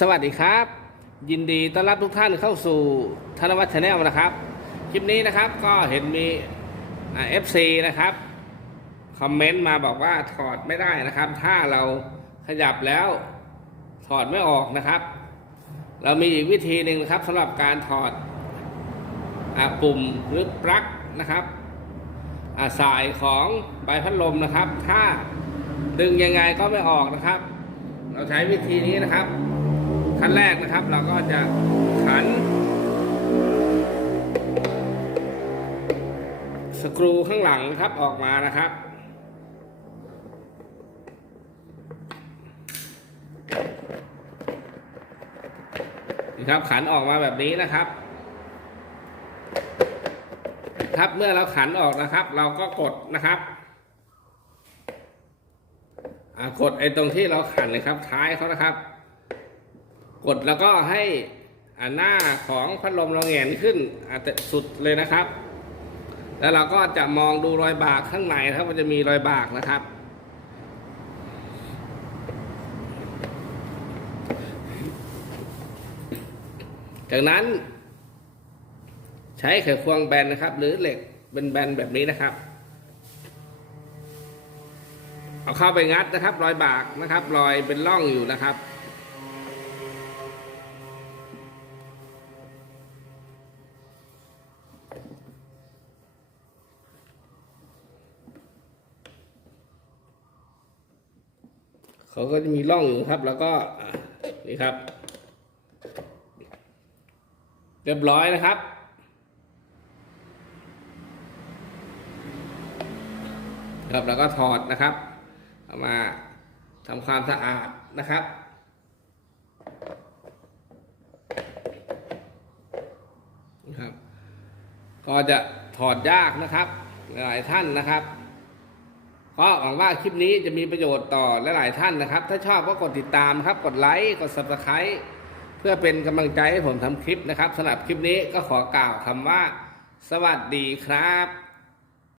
สวัสดีครับ ยินดีต้อนรับทุกท่านเข้าสู่ธนวัฒน์ชาแนลนะครับ คลิปนี้นะครับก็เห็นมีเอฟซีนะครับคอมเมนต์มาบอกว่าถอดไม่ได้นะครับ ถ้าเราขยับแล้วถอดไม่ออกนะครับ เรามีอีกวิธีหนึ่งนะครับสำหรับการถอดอปุ่มหรือปลั๊กนะครับาสายของใบพัดลมนะครับ ถ้าดึงยังไงก็ไม่ออกนะครับ เราใช้วิธีนี้นะครับ ขั้นแรกนะครับเราก็จะขัน สกรูข้างหลังครับออกมานะครับ นี่ครับขันออกมาแบบนี้นะครับ ครับเมื่อเราขันออกนะครับ เราก็กดนะครับกดไอ้ตรงที่เราขันเลยครับท้ายเขานะครับ กดแล้วก็ให้อาหน้าของพัดลมเราแหงนขึ้นอาจจะสุดเลยนะครับ แล้วเราก็จะมองดูรอยบากข้างในนะครับมันจะมีรอยบากนะครับ จากนั้น ใช้ไขควงแบนนะครับ หรือเหล็กเป็นแบนแบบนี้นะครับเอาเข้าไปงัดนะครับ รอยบากนะครับ รอยเป็นร่องอยู่นะครับ เขาก็จะมีร่องอยู่ครับ แล้วก็นี่ครับ เรียบร้อยนะครับ ครับแล้วก็ถอดนะครับเอามาทำความสะอาดนะครับนะครับ ก็จะถอดยากนะครับ หลายท่านนะครับ ก็หวังว่าคลิปนี้จะมีประโยชน์ต่อหลายๆท่านนะครับ ถ้าชอบก็กดติดตามครับ กดไลค์กด subscribe เพื่อเป็นกำลังใจให้ผมทำคลิปนะครับสำหรับคลิปนี้ก็ขอกล่าวคำว่า สวัสดีครับ